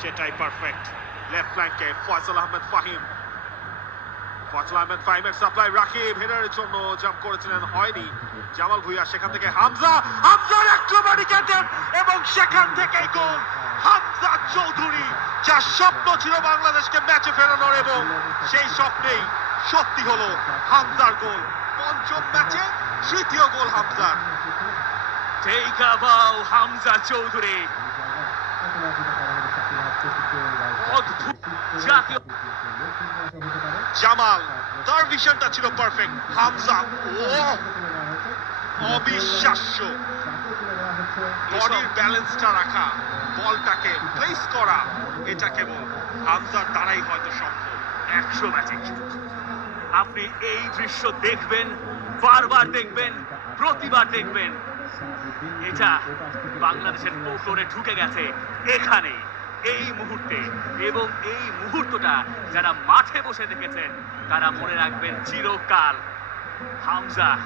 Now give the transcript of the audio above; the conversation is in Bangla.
সেটাই পারফেক্ট। লেফট ফ্ল্যাঙ্কে ফয়সাল আহমেদ ফাহিম, ফয়সাল আহমেদ ফাহিমের সাপ্লাই রাকিব হেডারের জন্য জাম্প করেছিলেন, হয়নি। জামাল ভুঁইয়া, সেখান থেকে হামজার অ্যাক্রোব্যাটিক অ্যাটেম্প এবং সেখান থেকেই গোল। হামজা চৌধুরী, যার স্বপ্ন ছিল বাংলাদেশকে ম্যাচে ফেরানোর, এবং সেই স্বপ্নেই সত্যি হলো হামজার গোল। পঞ্চম ম্যাচে তৃতীয় গোল হামজার। Take a bow, Hamza Chowdhury. অদ্ভুত জাতীয়। জামাল, তার ভিশনটা ছিল পারফেক্ট। হামজা, ও অবিশ্বাস্য। বডির ব্যালেন্সটা রাখা, বলটাকে প্লেস করা, এটা কেবল হামজার দ্বারাই হয়তো সম্ভব। অ্যাক্রোব্যাটিক। আপনি এই দৃশ্য দেখবেন, বারবার দেখবেন, প্রতিবার দেখবেন। এটা বাংলাদেশের ফোকলোরে ঢুকে গেছে এখানে, এই মুহূর্তে, এবং এই মুহূর্তটা যারা মাঠে বসে দেখেছেন তারা মনে রাখবেন চিরকাল। হামজা